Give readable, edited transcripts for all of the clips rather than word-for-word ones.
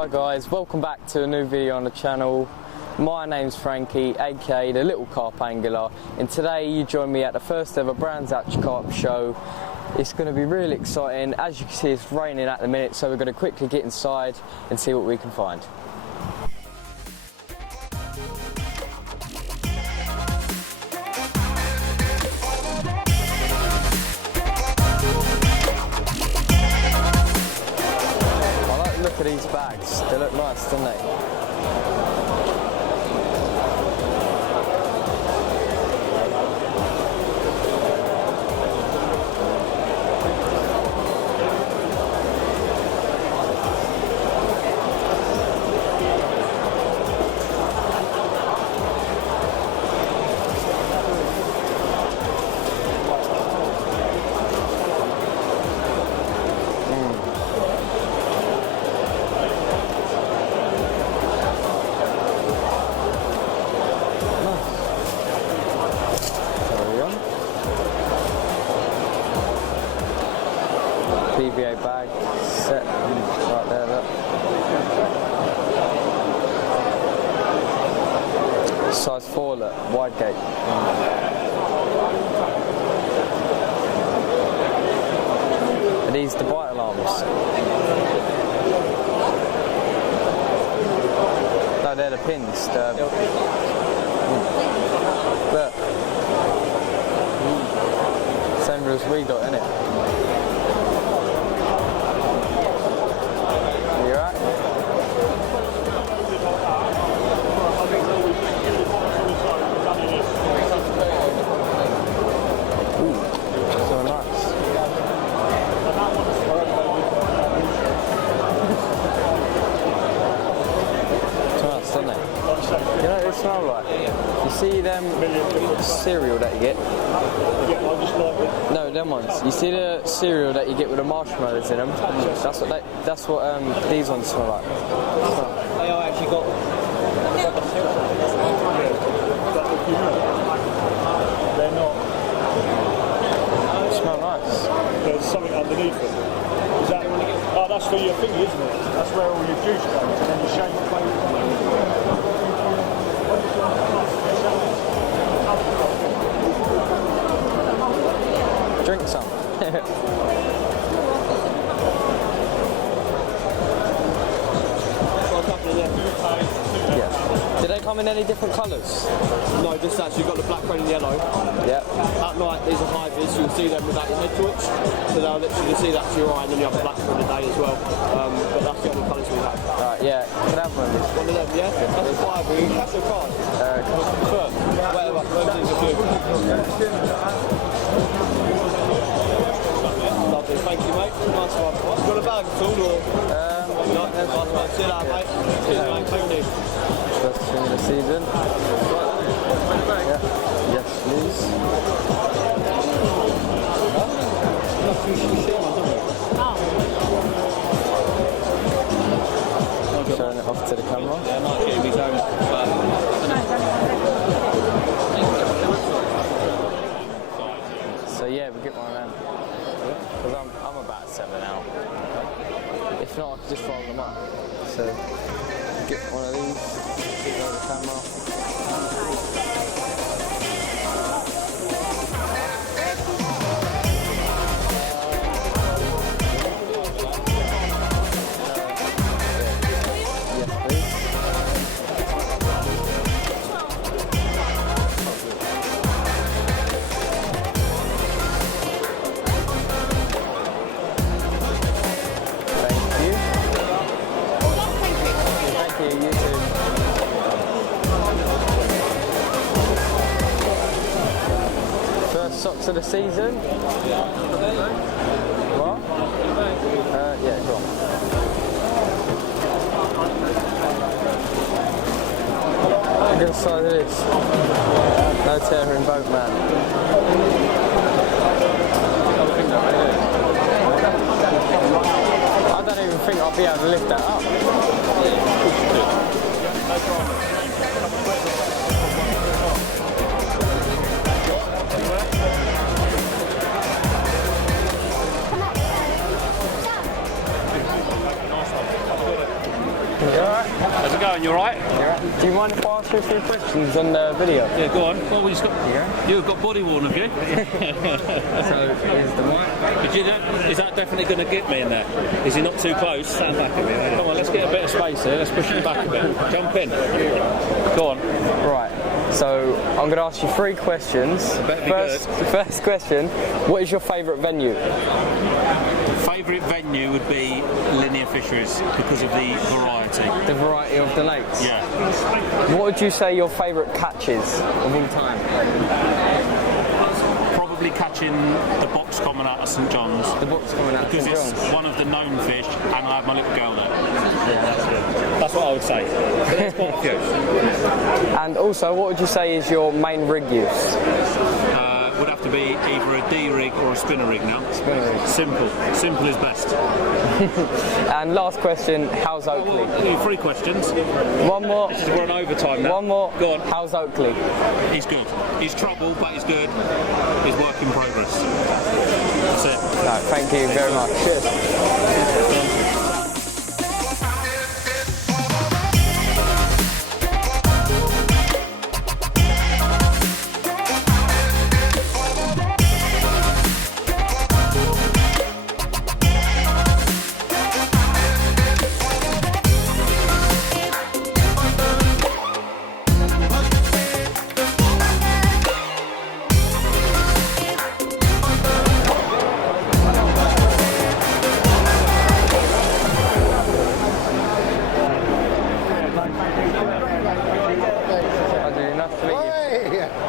Hi guys, welcome back to a new video on the channel. My name's Frankie, aka the Little Carp Angler, and today you join me at the first ever Brands Hatch Carp Show. It's going to be really exciting. As you can see, it's raining at the minute, so we're going to quickly get inside and see what we can find. Look at these bags, they look nice, don't they? PVA bag set right there, look. Size 4, look, wide gate. Are these the bite alarms? No, they're the pins. Look. Same as we got, innit? You know what they smell like? You see them cereal that you get? No, them ones. You see the cereal that you get with the marshmallows in them? That's what these ones smell like. They are actually got. They're not. They smell nice. There's something underneath them. Is that? Oh, that's for your finger, isn't it? That's where all your juice goes, and then you shake the plate. Drink some. Yeah. Do they come in any different colours? No, just that. You've got the black, red and yellow. Yeah. At night, these are hivers. You'll see them without your head torch. So they'll literally see that to your eye, and then you have a black for the day as well. But that's the only colours we have. Right, yeah. Can I have one of these? One of them, yeah? That's a fiver. You cash your card? Firm. Whatever. Those are good. Lovely. Thank you, mate. Nice one. You got a bag at all, or? No, that's fine, mate. See you later, mate. See you, mate. Thank you. First thing of the season. Yeah. Yes, please. Showing it off to the camera. Yeah, I might get his own. So yeah, we get one of them. Because I'm about 7 out. If not, I could just roll them up. So get one of these. Go the camera. Socks of the season? What? Yeah, go on. Look at the size of this. No tearing boat, man. I don't even think I'll be able to lift that up. man, you alright? Do you mind if I ask you a few questions on the video? Yeah, go on. Well, you've got body worn, have you? So, here's the mic. Is that definitely going to get me in there? Is he not too close? Stand back a bit. Come on, let's get a bit of space here. Let's push him back a bit. Jump in. Go on. Right, so I'm going to ask you 3 questions. First question, what is your favourite venue? Favourite venue would be linear fisheries because of the variety. The variety of the lakes? Yeah. What would you say your favourite catch is of all time? Probably catching the box common out of St John's. The box coming out of St Because John's? it's one of the known fish and I have my little girl there. Yeah, that's good. That's what I would say. But there's quite a few. And also, what would you say is your main rig use? Would have to be either a D rig or a spinner rig now. Spinner rig. Simple is best. And last question, how's Oakley? Well, 3 questions. One more. We're on overtime now. One more. Go on. How's Oakley? He's good. He's trouble, but he's good. He's work in progress. That's it. No, thank you very much. Cheers.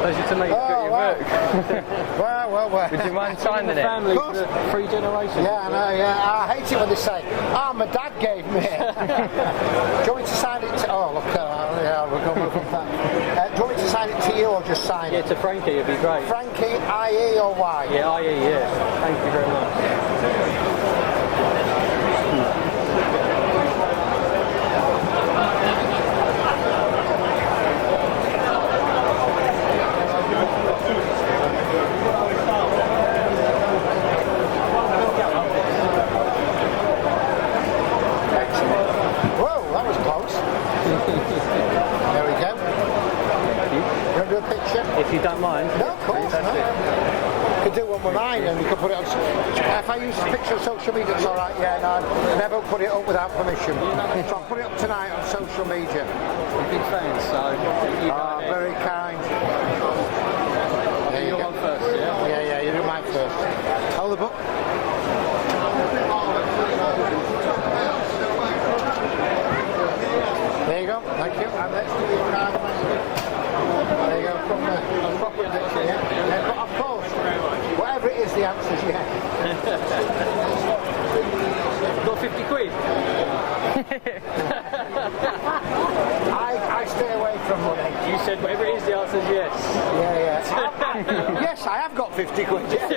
Pleasure to meet you. Got your book. Well. Would you mind signing it? Family for 3 generations. Yeah, I know, yeah. I hate it when they say, my dad gave me it. Do you want me to sign it to... Oh, look, yeah, we're going to that. Do you want me to sign it to you or just sign it? Yeah, to Frankie, it'd be great. Frankie, IE or Y? Yeah, IE, yeah. Thank you very much. If you don't mind. No, of course. No. You could do one with mine and you could put it on... If I use this picture on social media, it's alright, yeah, no, I never put it up without permission. So I'll put it up tonight on social media. I'm big fans, so... very kind. There you go. First, yeah? Yeah, you do mine first. Hold the book. There you go, thank you. And next to you, there you go, proper picture, yeah. But of course, whatever it is, the answer's yes. Got 50 quid? I stay away from money. You said whatever it is, the answer's yes. Yeah. Yes, I have got 50 quid, yeah.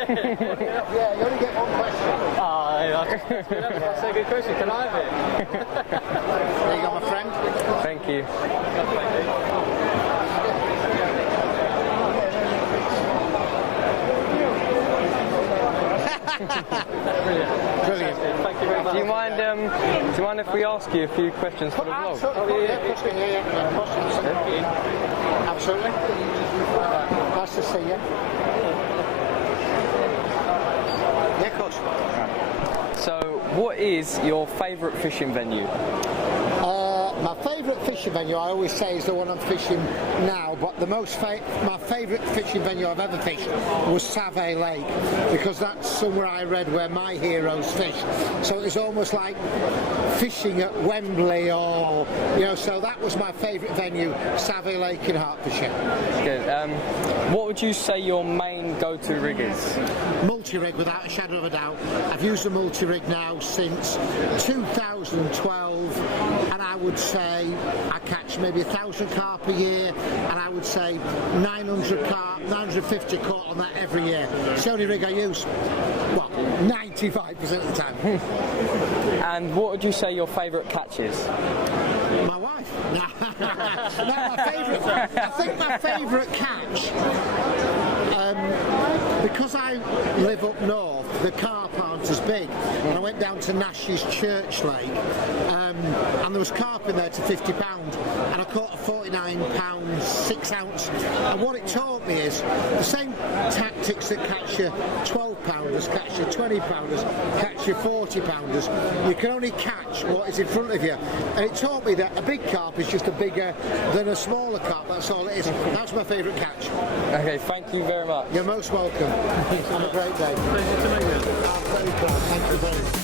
Yeah, you only get one question. That's a good question. Can I have it? There you go, my friend. Thank you. Brilliant. Thank you very much. Do you mind if we ask you a few questions for the vlog? Absolutely. Nice to see you. Yeah, of course. So, what is your favourite fishing venue? My favourite fishing venue, I always say, is the one I'm fishing now, but my favourite fishing venue I've ever fished was Savay Lake, because that's somewhere I read where my heroes fished. So it's almost like fishing at Wembley, or, so that was my favourite venue, Savay Lake in Hertfordshire. Good. What would you say your main go-to rig is? Multi-rig, without a shadow of a doubt. I've used a multi-rig now since 2012, and I would say I catch maybe 1,000 carp a year, and I would say 900 carp, 950 caught on that every year. It's the only rig I use, 95% of the time. And what would you say your favourite catch is? My wife. I think my favourite catch, because I live up north, the carp aren't as big. And I went down to Nash's Church Lake, and there was carp in there to £50, and I caught a £49 6-ounce. And what it taught me is the same tactics that catch you 12-pounders, catch you 20-pounders, catch you 40-pounders. You can only catch what is in front of you. And it taught me that a big carp is just a bigger than a smaller carp. That's all it is. That's my favourite catch. Okay, thank you very much. You're most welcome. Have a great day. Pleasure to meet you. Thank you very much.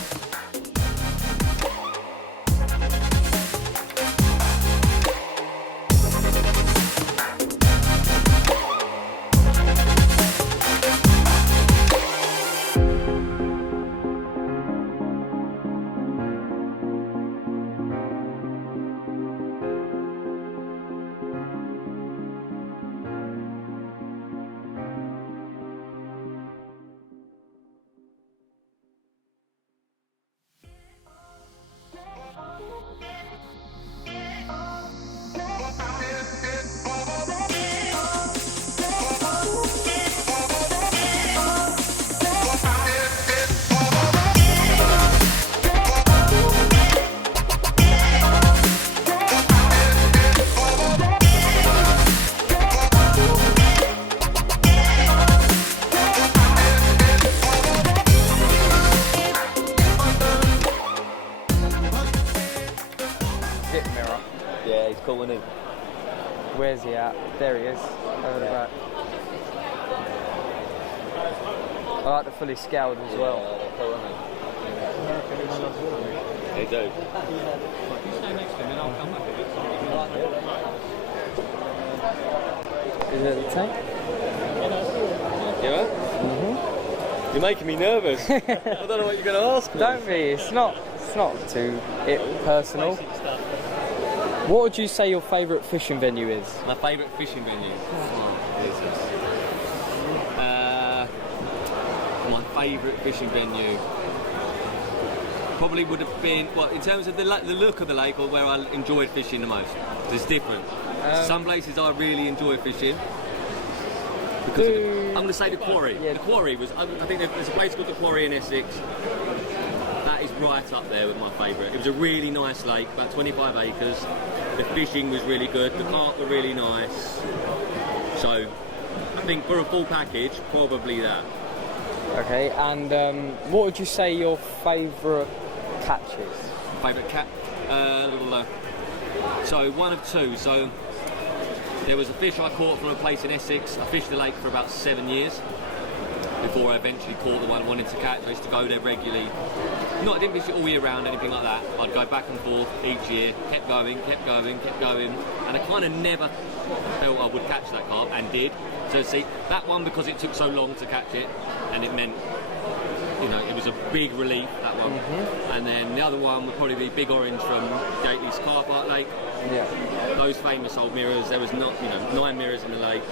Yeah, he's cool, isn't he? Where's he at? There he is, over the back. I like the fully scaled as well. They're cool, aren't they? They do. You stay next to him and I'll come back a bit. Is it the tank? Yeah? You're making me nervous. I don't know what you're going to ask me. Don't be, it's not too personal. What would you say your favourite fishing venue is? My favourite fishing venue? My favourite fishing venue probably would have been, well, in terms of the look of the lake, or where I enjoyed fishing the most. It's different. Some places I really enjoy fishing. Because I'm going to say the Quarry. Yeah. The Quarry was, I think there's a place called the Quarry in Essex. That is right up there with my favourite. It was a really nice lake, about 25 acres. The fishing was really good, the carp were really nice. So, I think for a full package, probably that. Okay, and what would you say your favourite catch is? Favourite cat? So, one of two. So, there was a fish I caught from a place in Essex. I fished the lake for about 7 years before I eventually caught the one I wanted to catch. I used to go there regularly. I didn't fish it all year round, anything like that. I'd go back and forth each year, kept going, and I kind of never felt I would catch that carp, and did. So see, that one, because it took so long to catch it, and it meant, it was a big relief, that one. And then the other one would probably be Big Orange from Gately's Car Park Lake. Yeah. Those famous old mirrors, there was 9 mirrors in the lake.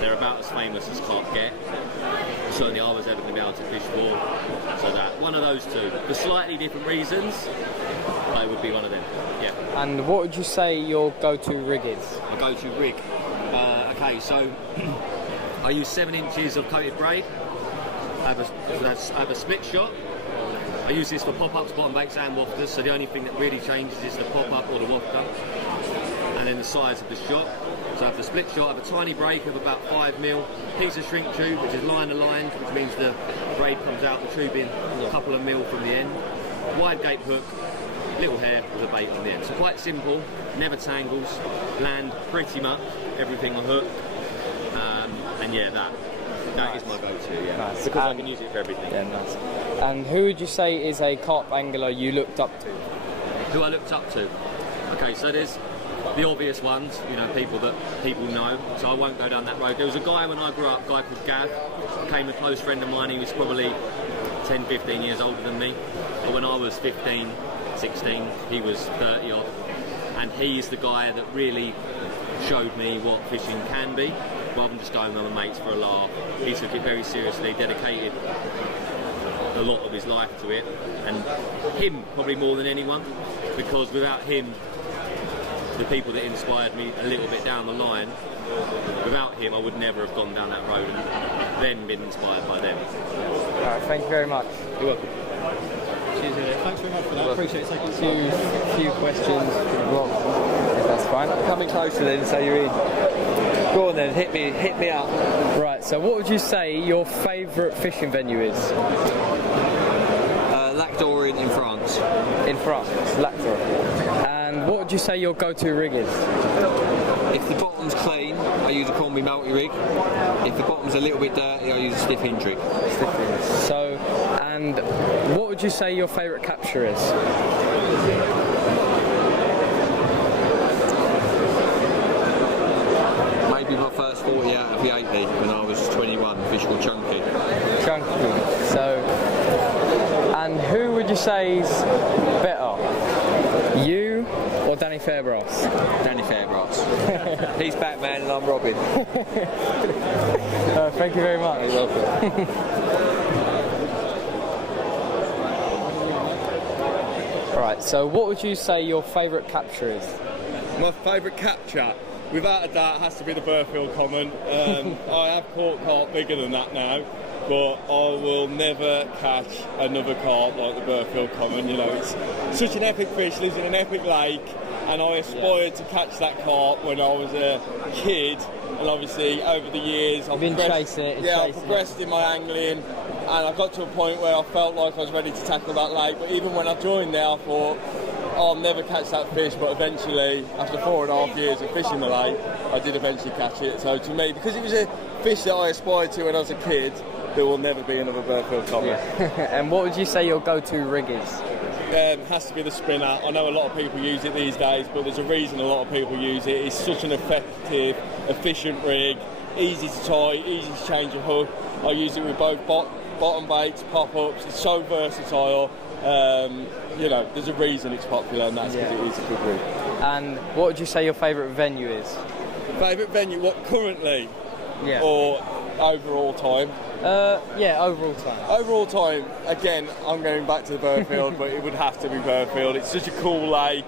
They're about as famous as carp get. Certainly I was ever going to be able to fish for. So that, one of those two. For slightly different reasons, but it would be one of them, yeah. And what would you say your go-to rig is? My go-to rig? Okay, so I use 7 inches of coated braid. I have a split shot. I use this for pop-ups, bottom baits and wafters, so the only thing that really changes is the pop-up or the wafter, and then the size of the shot. So I have the split shot, I have a tiny break of about 5mm, piece of shrink tube which is line aligned, which means the braid comes out the tubing a couple of mil from the end, wide gate hook, little hair with a bait on the end. So quite simple, never tangles, land pretty much everything on hook, and yeah, that is my go-to, yeah. Nice. Because I can use it for everything. Yeah, nice. And who would you say is a carp angler you looked up to? Who I looked up to? Okay, so there's the obvious ones, people that people know, so I won't go down that road. There was a guy when I grew up, a guy called Gav, became a close friend of mine. He was probably 10, 15 years older than me, but when I was 15, 16, he was 30 odd, and he's the guy that really showed me what fishing can be, rather than just going with my mates for a laugh. He took it very seriously, dedicated a lot of his life to it, and him probably more than anyone, because without him, the people that inspired me a little bit down the line, without him I would never have gone down that road and then been inspired by them. Alright, thank you very much. You're welcome. Cheers. Brilliant. Thanks very much for that. Appreciate it. Taking the time. Few questions. If that's fine. Coming closer then, so you're in. Go on then, hit me up. Right. So, what would you say your favourite fishing venue is? Lac d'Orient in France. In France, Lac d'Orient. And what would you say your go-to rig is? If the bottom's clean, I use a combi multi-rig. If the bottom's a little bit dirty, I use a stiff hinge rig. So, and what would you say your favourite capture is? Maybe my first 40 out of the 80 when I was 21, fish called chunky. Chunky. So, and who would you say is better? You or Danny Fairbrass? Danny Fairbrass. He's Batman and I'm Robin. Thank you very much. You're welcome. Right, so what would you say your favourite capture is? My favourite capture, without a doubt, has to be the Burfield Common. I have caught carp bigger than that now, but I will never catch another carp like the Burfield Common. You know, it's such an epic fish, lives in an epic lake, and I aspired to catch that carp when I was a kid. And obviously, over the years, I've progressed in my angling, and I got to a point where I felt like I was ready to tackle that lake. But even when I joined there, I thought, I'll never catch that fish. But eventually, after 4.5 years of fishing the lake, I did eventually catch it. So to me, because it was a fish that I aspired to when I was a kid, there will never be another Burfield Common. Yeah. And what would you say your go-to rig is? Has to be the spinner. I know a lot of people use it these days, but there's a reason a lot of people use it. It's such an effective, efficient rig, easy to tie, easy to change a hook. I use it with both bottom baits, pop-ups. It's so versatile. You know, there's a reason it's popular, and that's because it is a good rig. And what would you say your favourite venue is? Favourite venue, what, currently? Yeah. Or overall time? Overall time. Overall time, again, I'm going back to the Burfield, but it would have to be Burfield. It's such a cool lake,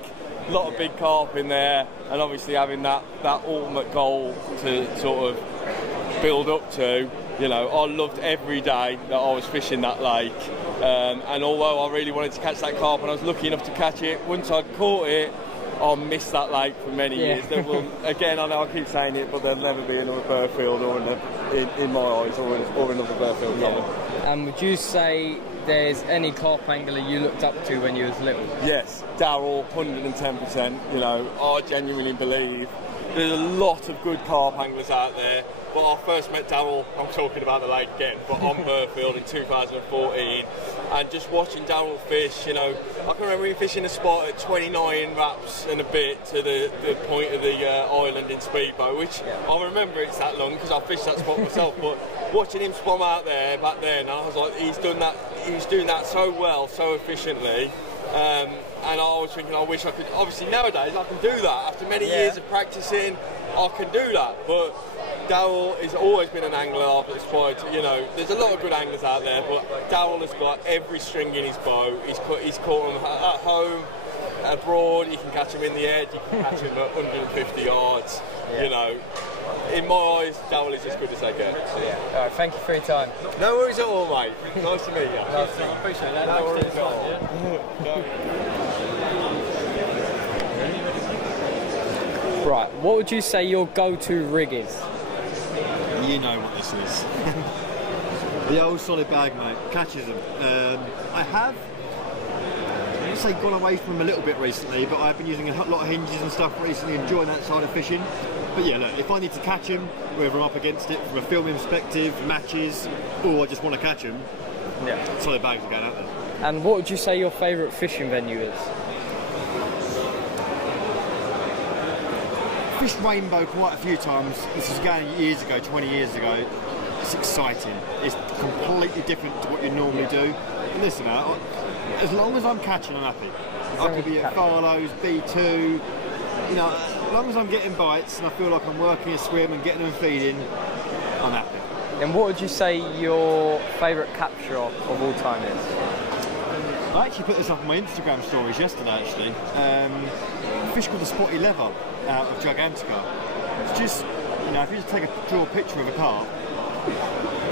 a lot of big carp in there, and obviously having that ultimate goal to sort of build up to. You know, I loved every day that I was fishing that lake, and although I really wanted to catch that carp and I was lucky enough to catch it, once I caught it, I'll miss that lake for many years. There will, again, I know I keep saying it, but there'll never be another Burfield in my eyes or another Burfield Common. And would you say there's any carp angler you looked up to when you was little? Yes, Darryl, 110%. You know, I genuinely believe there's a lot of good carp anglers out there. But I first met Darryl, I'm talking about the lake again, but on Burfield in 2014, and just watching Darryl fish, you know, I can remember him fishing a spot at 29 wraps and a bit to the point of the island in Speedboat, which I remember it's that long because I fished that spot myself, but watching him swim out there back then, I was like, he was doing that so well, so efficiently. And I was thinking, I wish I could. Obviously, nowadays I can do that. After many years of practicing, I can do that. But Darryl has always been an angler I've aspired to. You know, there's a lot of good anglers out there, but Darryl has got every string in his bow. He's caught them at home, abroad. You can catch them in the edge. You can catch them at 150 yards. You know, in my eyes, Darryl is as good as they get. All right, thank you for your time. No worries at all, mate. Nice to meet you. I appreciate that. No worries at all. Right, what would you say your go-to rig is? You know what this is. The old solid bag, mate. Catches them. I have, I would say, gone away from them a little bit recently, but I've been using a lot of hinges and stuff recently, enjoying that side of fishing. But yeah, look, if I need to catch them, whether I'm up against it from a filming perspective, matches, or I just want to catch them, solid bags are going out there. And what would you say your favourite fishing venue is? Fished Rainbow quite a few times. This was going years ago, 20 years ago. It's exciting. It's completely different to what you normally do. And listen, as long as I'm catching, I'm happy. I could be at Farlow's, B2, you know, as long as I'm getting bites and I feel like I'm working a swim and getting them feeding, I'm happy. And what would you say your favourite capture of all time is? I actually put this up on my Instagram stories yesterday, actually. A fish called the spotty leather out of Gigantica. It's just, you know, if you just draw a picture of a carp,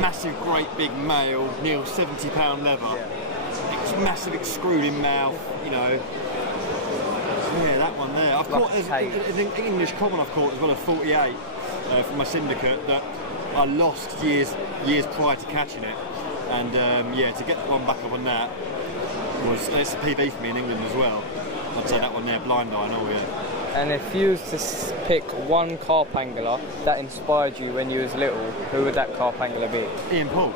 massive, great big male, near 70-pound leather, massive extruding mouth, you know. Yeah, that one there. I've caught an English common I've caught as well, a 48 from my syndicate that I lost years prior to catching it, and yeah, to get one back up on that it's a PB for me in England as well. I'd say that one there, blind eye and all, yeah. And if you was to pick one carp angler that inspired you when you was little, who would that carp angler be? Ian Paul.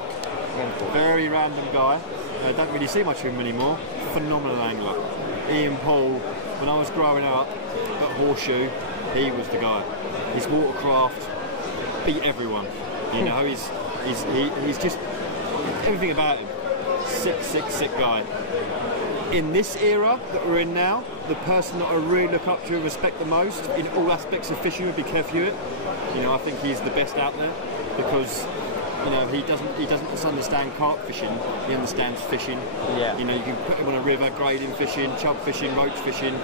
Very random guy. I don't really see much of him anymore. Phenomenal angler. Ian Paul, when I was growing up at Horseshoe, he was the guy. His watercraft beat everyone. You know, he's just everything about him. Sick guy. In this era that we're in now, the person that I really look up to and respect the most in all aspects of fishing would be Kev Hewitt. You know, I think he's the best out there because, you know, he doesn't just understand carp fishing, he understands fishing. Yeah. You know, you can put him on a river, grading fishing, chub fishing, roach fishing,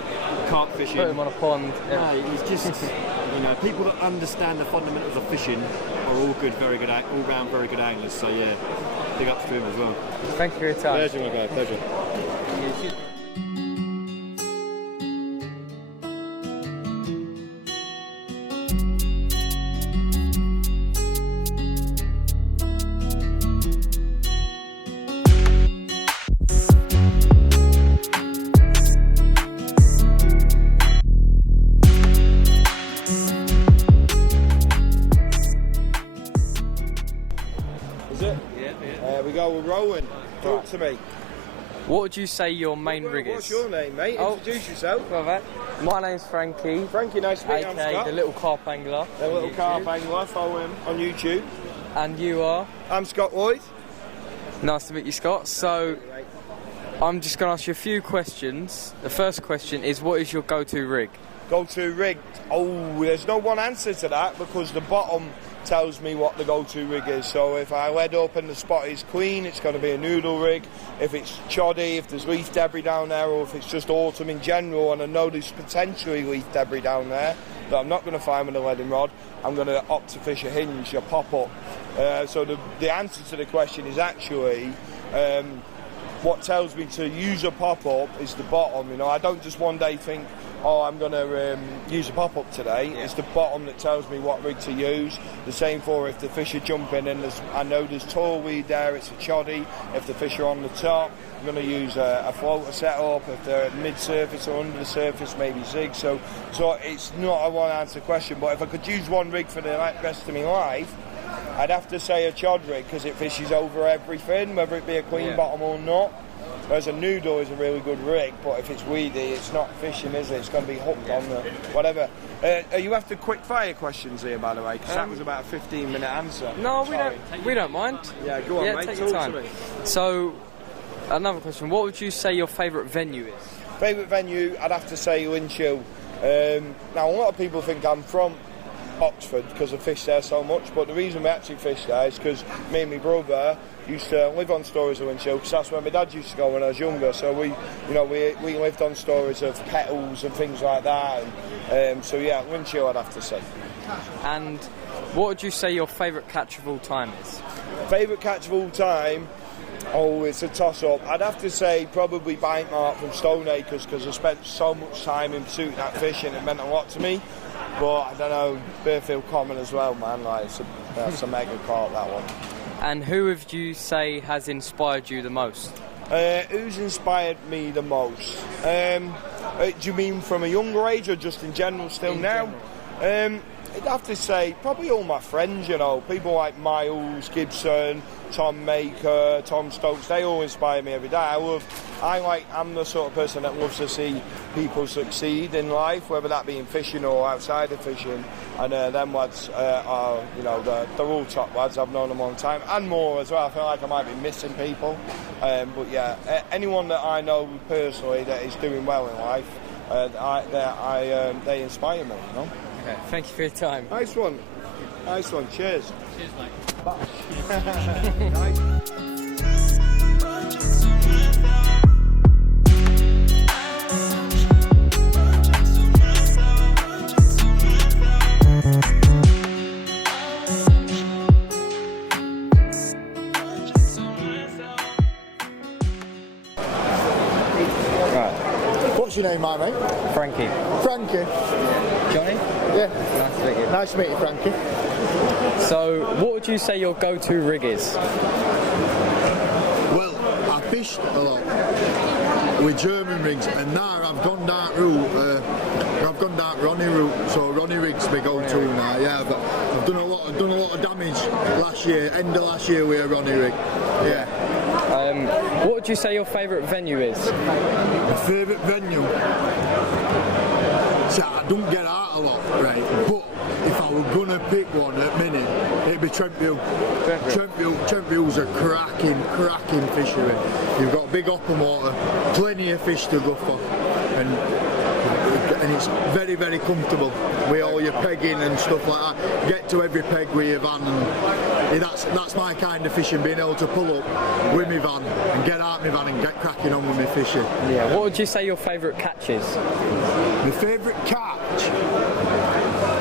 carp fishing. Put him on a pond. No, he's just, you know, people that understand the fundamentals of fishing are all good, all round very good anglers. So yeah, big ups to him as well. Thank you for your time. Pleasure, my guy, pleasure. There we go, we're rolling. Talk to me. What would you say your main rig is? What's your name, mate? Introduce yourself. Well, mate. My name's Frankie. Frankie, nice to meet you. I'm AKA Scott. the little carp angler. The little carp angler. Follow him on YouTube. And you are? I'm Scott Lloyd. Nice to meet you, Scott. So, I'm just going to ask you a few questions. The first question is, what is your go-to rig? Go-to rig? Oh, there's no one answer to that because the bottom tells me what the go-to rig is. So if I lead up and the spot is clean, it's going to be a noodle rig. If it's choddy, if there's leaf debris down there, or if it's just autumn in general and I know there's potentially leaf debris down there that I'm not going to find with a leading rod, I'm going to opt to fish a hinge, a pop-up. So the answer to the question is actually what tells me to use a pop-up is the bottom. You know, I don't just one day think, oh, I'm going to use a pop-up today. Yeah. It's the bottom that tells me what rig to use. The same for if the fish are jumping and I know there's tall weed there, it's a choddy. If the fish are on the top, I'm going to use a floater setup. If they're at mid-surface or under the surface, maybe zig. So it's not a one-answer question, but if I could use one rig for the rest of my life, I'd have to say a chod rig because it fishes over everything, whether it be a clean bottom or not. Whereas a noodle is a really good rig, but if it's weedy, it's not fishing, is it? It's going to be hooked on the whatever. Are you after quick fire questions here, by the way? Because that was about a 15-minute answer. No, we don't mind. Yeah, go on, mate. Take your time. So, another question. What would you say your favourite venue is? Favourite venue, I'd have to say Lynchill. Now, a lot of people think I'm from Oxford because I fish there so much, but the reason we actually fish there is because me and my brother used to live on stories of Lynchill because that's where my dad used to go when I was younger. So we lived on stories of petals and things like that. And so yeah, Lynchill I'd have to say. And what would you say your favourite catch of all time is? Favourite catch of all time? Oh, it's a toss-up. I'd have to say probably bite mark from Stoneacres because I spent so much time in pursuit of that fish and it meant a lot to me. But I don't know, Burfield Common as well, man. Like that's a mega carp, that one. And who would you say has inspired you the most? Who's inspired me the most? Do you mean from a younger age or just in general still now? I'd have to say probably all my friends, you know, people like Miles, Gibson, Tom Maker, Tom Stokes, they all inspire me every day. I'm the sort of person that loves to see people succeed in life, whether that be in fishing or outside of fishing. And them lads are, you know, they're all top lads. I've known them a long time and more as well. I feel like I might be missing people. But yeah, anyone that I know personally that is doing well in life, they inspire me, you know. Okay, thank you for your time. Nice one. Nice one. Cheers. Cheers, mate. Bye. Nice. What's your name, my mate? Frankie. Frankie. Johnny? Yeah. Nice to meet you. Nice to meet you, Frankie. So, what would you say your go-to rig is? Well, I fished a lot with German rigs, and now I've gone down route. I've gone down Ronnie route, so Ronnie rig's my go-to now. Yeah, but I've done a lot of damage last year, end of last year with a Ronnie rig. Yeah. What would you say your favourite venue is? My favourite venue. See, I don't get out a lot, right? But if I were gonna pick one at minute, it'd be Trentfield. Trentfield's a cracking fishery. You've got big open water, plenty of fish to go for, and it's very, very comfortable with all your pegging and stuff like that. Get to every peg with your van, and that's my kind of fishing, being able to pull up with my van and get out my van and get cracking on with my fishing. Yeah. What would you say your favourite catch is? My favourite catch,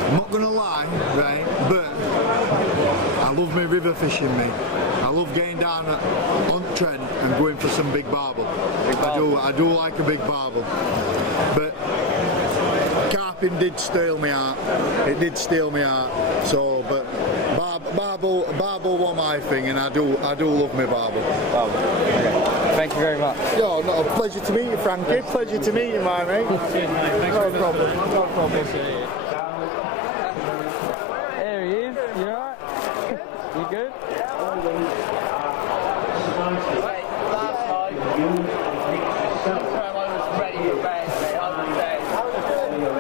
I'm not going to lie, right, but I love my river fishing, mate. I love getting down on Trent and going for some big barbel. I do like a big barbel. But carping did steal me out. It did steal me out. So, but barbel was my thing, and I do love my barbel. Okay. Thank you very much. Yo, not a pleasure to meet you, Frankie. Pleasure to meet you, my mate. No problem. No problem. There he is. You alright? You good?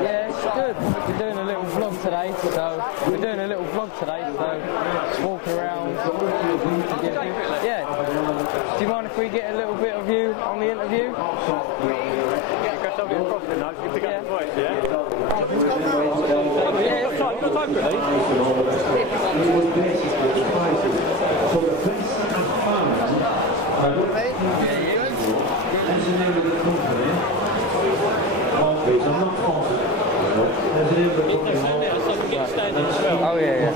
Yeah, it's good. We're doing a little vlog today, so just walk around. Yeah. Do you mind if we get a little bit of you on the interview? Oh yeah.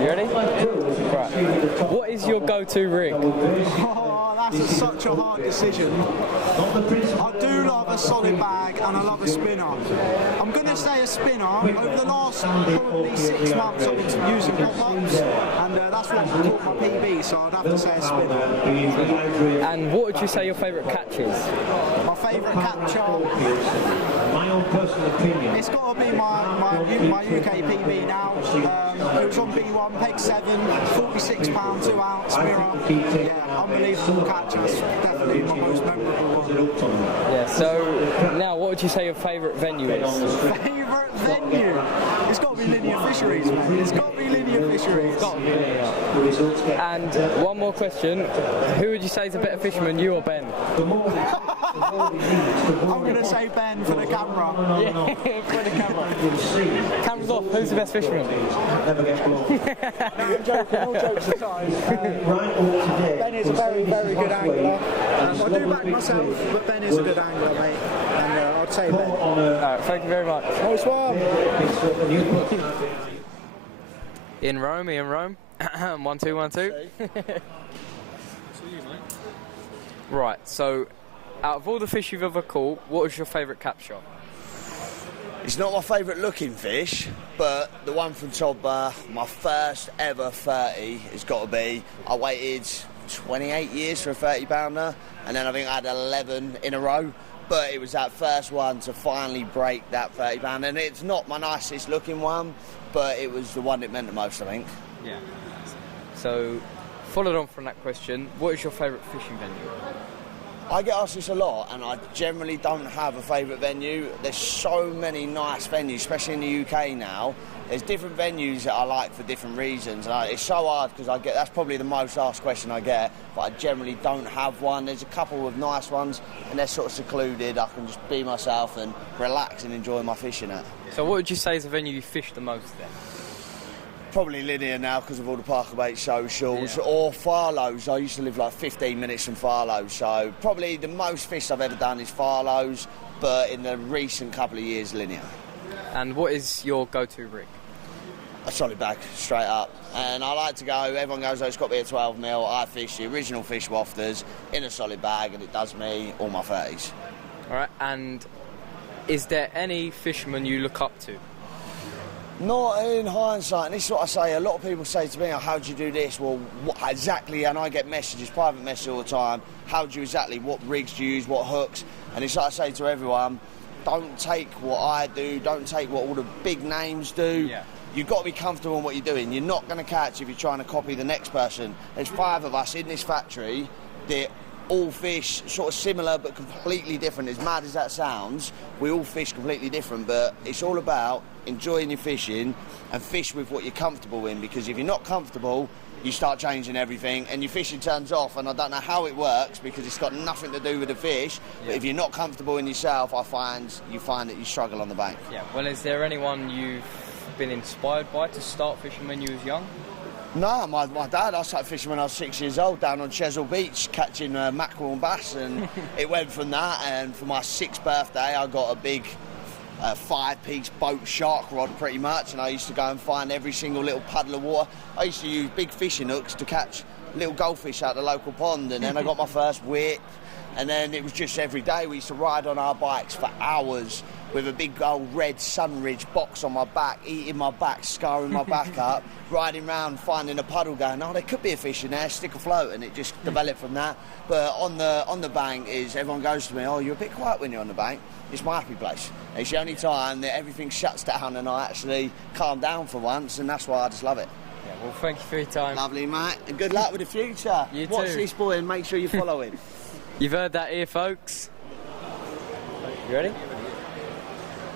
You ready? Right. What is your go-to rig? Oh, that's such a hard decision. I do love a solid bag and I love a spinner. I'm going to say a spinner. Over the last probably 6 months I've been using pop-ups, and that's what caught my PB, so I'd have to say a spinner. And what would you say your favourite catch is? My favourite catcher, My own personal opinion. it's got to be my UK PB now. It was on B1, peg 7, £46, 2 ounce mirror. Yeah, unbelievable catch. That's definitely my most memorable one. Yeah, so now what would you say your favourite venue is? Favourite venue? It's got to be Linear Fisheries, man. It's got to be Linear Fisheries. And one more question, who would you say is a better fisherman, you or Ben? I'm going to say Ben for the camera. Yeah, for the camera. Camera's off, who's the best fisherman? I'm joking, all jokes aside. Ben is a very, very good angler. I do back myself, but Ben is a good angler, mate. And I'd say Ben. Alright, thank you very much. Nice one. Ian Rome. 1 2 1 2. Right, so out of all the fish you've ever caught, what was your favourite capture? It's not my favourite looking fish, but the one from Todbar, my first ever 30 has got to be. I waited 28 years for a 30 pounder, and then I think I had 11 in a row, but it was that first one to finally break that 30 pounder, and it's not my nicest looking one, but it was the one that meant the most, I think. Yeah. So, followed on from that question, what is your favourite fishing venue? I get asked this a lot, and I generally don't have a favourite venue. There's so many nice venues, especially in the UK now. There's different venues that I like for different reasons. And it's so hard because that's probably the most asked question I get, but I generally don't have one. There's a couple of nice ones, and they're sort of secluded. I can just be myself and relax and enjoy my fishing at. So what would you say is the venue you fish the most then? Probably Linear now because of all the Parker Bait socials, or Farlow's. I used to live like 15 minutes from Farlow's, so probably the most fish I've ever done is Farlow's, but in the recent couple of years, Linear. And what is your go-to rig? A solid bag, straight up. And I like to go, everyone goes, oh, it's got to be a 12 mil. I fish the original fish wafters in a solid bag, and it does me all my 30s. All right, and is there any fisherman you look up to? Not in hindsight, and this is what I say. A lot of people say to me, oh, how do you do this? Well, what exactly, and I get messages, private messages all the time, how do you exactly, what rigs do you use, what hooks? And it's like I say to everyone, don't take what I do, don't take what all the big names do. Yeah. You've got to be comfortable in what you're doing. You're not going to catch if you're trying to copy the next person. There's 5 of us in this factory that all fish sort of similar but completely different. As mad as that sounds, we all fish completely different, but it's all about enjoying your fishing and fish with what you're comfortable in, because if you're not comfortable, you start changing everything and your fishing turns off, and I don't know how it works because it's got nothing to do with the fish, but if you're not comfortable in yourself, you find that you struggle on the bank. Yeah, well, is there anyone you've been inspired by to start fishing when you was young? No, my dad, I started fishing when I was 6 years old down on Chesil Beach, catching mackerel and bass, and it went from that, and for my 6th birthday I got a big 5-piece boat shark rod pretty much, and I used to go and find every single little puddle of water. I used to use big fishing hooks to catch little goldfish out the local pond, and then I got my first whip, and then it was just every day. We used to ride on our bikes for hours with a big old red Sunridge box on my back, eating my back, scarring my back up, riding round, finding a puddle, going, oh, there could be a fish in there, stick afloat, and it just developed from that. But on the bank is, everyone goes to me, oh, you're a bit quiet when you're on the bank. It's my happy place. It's the only time that everything shuts down and I actually calm down for once, and that's why I just love it. Yeah, well, thank you for your time. Lovely, mate, and good luck with the future. You too. Watch this boy and make sure you follow him. You've heard that here, folks. You ready?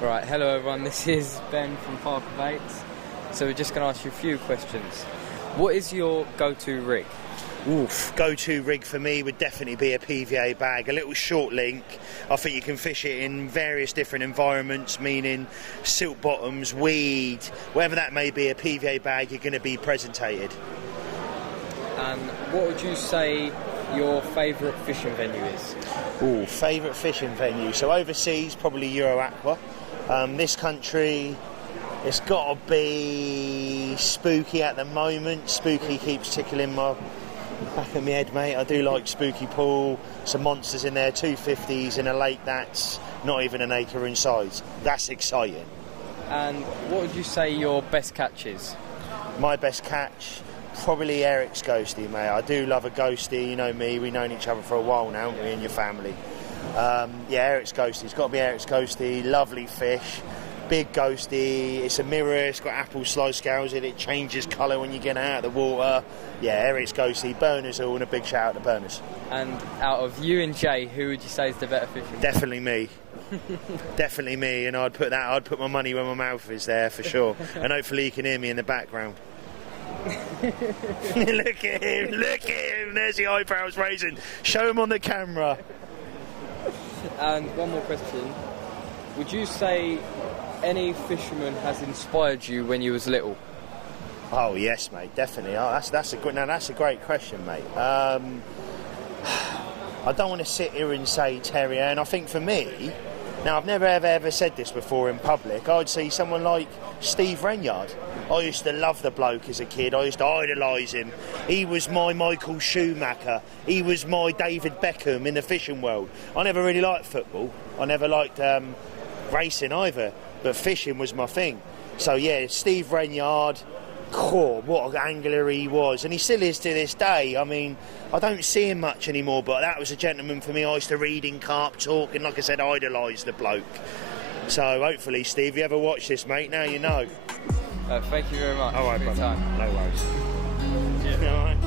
Right, hello everyone, this is Ben from Parker Baits. So we're just going to ask you a few questions. What is your go-to rig? Oof, go-to rig for me would definitely be a PVA bag, a little short link. I think you can fish it in various different environments, meaning silt bottoms, weed, whatever that may be, a PVA bag, you're going to be presentated. And what would you say your favourite fishing venue is? Ooh, favourite fishing venue. So overseas, probably Euro Aqua. This country, it's got to be Spooky at the moment. Spooky keeps tickling my back of my head, mate. I do like Spooky Pool, some monsters in there, 250s in a lake that's not even an acre in size. That's exciting. And what would you say your best catch is? My best catch, probably Eric's ghostie, mate. I do love a ghostie, you know me, we've known each other for a while now, haven't we, and your family. Yeah, Eric's ghostie, it's got to be Eric's ghostie, lovely fish, big ghostie, it's a mirror, it's got apple slice scales in it, changes colour when you get out of the water. Yeah, Eric's ghostie, burners all, and a big shout out to burners. And out of you and Jay, who would you say is the better fisherman? Definitely me. Definitely me, and I'd put my money where my mouth is there for sure. And hopefully you can hear me in the background. Look at him, there's the eyebrows raising. Show him on the camera. And one more question. Would you say any fisherman has inspired you when you was little? Oh yes, mate, definitely. Oh, that's a great question, mate. I don't want to sit here and say Terrier, and I think for me, now I've never ever said this before in public, I'd say someone like Steve Renyard. I used to love the bloke as a kid. I used to idolise him. He was my Michael Schumacher. He was my David Beckham in the fishing world. I never really liked football. I never liked racing either, but fishing was my thing. So yeah, Steve Renyard, what an angler he was, and he still is to this day. I mean, I don't see him much anymore, but that was a gentleman for me. I used to read in Carp Talk, and like I said, idolise the bloke. So hopefully, Steve, if you ever watch this, mate, now you know. Thank you very much. All right, for your brother. time. No worries. Yeah. All right.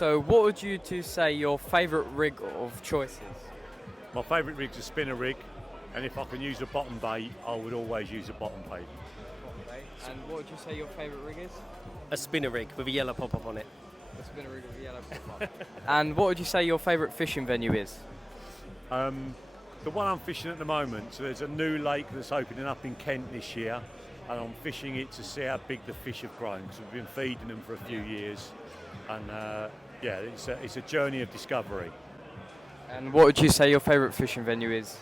So what would you two say your favourite rig of choice is? My favourite rig's a spinner rig, and if I can use a bottom bait, I would always use a bottom bait. And what would you say your favourite rig is? A spinner rig with a yellow pop-up on it. A spinner rig with a yellow pop-up. And what would you say your favourite fishing venue is? The one I'm fishing at the moment, so there's a new lake that's opening up in Kent this year, and I'm fishing it to see how big the fish have grown, because we've been feeding them for a few years, and yeah, it's a journey of discovery. And what would you say your favourite fishing venue is?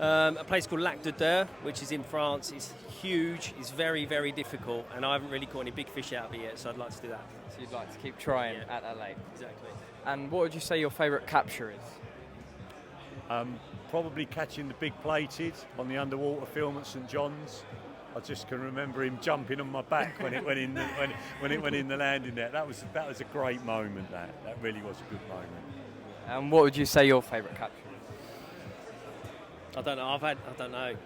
A place called Lac de Deux, which is in France. It's huge, it's very, very difficult, and I haven't really caught any big fish out of it yet, so I'd like to do that. So you'd like to keep trying at that lake? Exactly. And what would you say your favourite capture is? Probably catching the big plated on the underwater film at St John's. I just can remember him jumping on my back when it went in when it went in the landing net. That was a great moment. That really was a good moment. And what would you say your favourite capture is? I don't know. I don't know.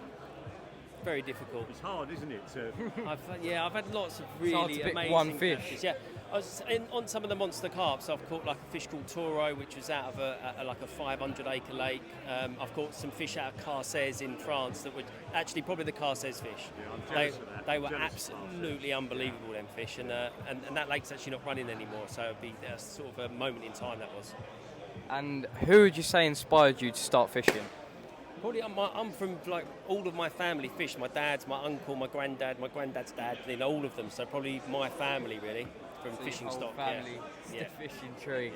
Very difficult. It's hard, isn't it? I've had lots of It's hard really to pick amazing one fish. catches. Yeah, I was on some of the monster carps. I've caught like a fish called Toro, which was out of a 500-acre lake. I've caught some fish out of Carcès in France that were actually probably the Carcès fish. They were absolutely unbelievable, them fish, and that lake's actually not running anymore. So it'd be sort of a moment in time that was. And who would you say inspired you to start fishing? Probably I'm from like all of my family fish. My dad's, my uncle, my granddad's dad, all of them. So probably my family really from So fishing your whole stock. family, Yeah. the fishing tree.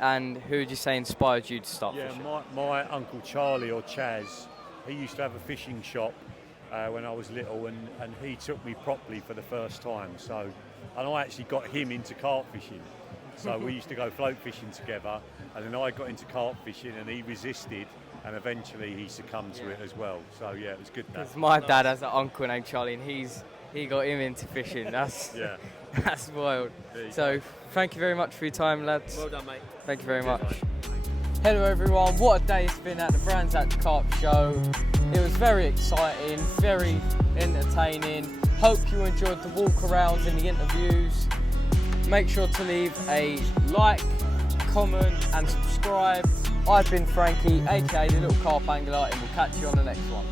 And who would you say inspired you to start Yeah, fishing? my Uncle Charlie, or Chaz, he used to have a fishing shop when I was little, and he took me properly for the first time. So, and I actually got him into carp fishing. So we used to go float fishing together, and then I got into carp fishing, and he resisted, and eventually he succumbed to it as well. So yeah, it was good. Because my dad has an uncle named Charlie, and he got him into fishing. That's yeah. That's wild. So thank you very much for your time, lads. Well done, mate. Thank you very much. Hello everyone, what a day it's been at the Brands Hatch Carp Show. It was very exciting, very entertaining. Hope you enjoyed the walk arounds and the interviews. Make sure to leave a like, comment and subscribe. I've been Frankie, aka the Little Carp Angler, and we'll catch you on the next one.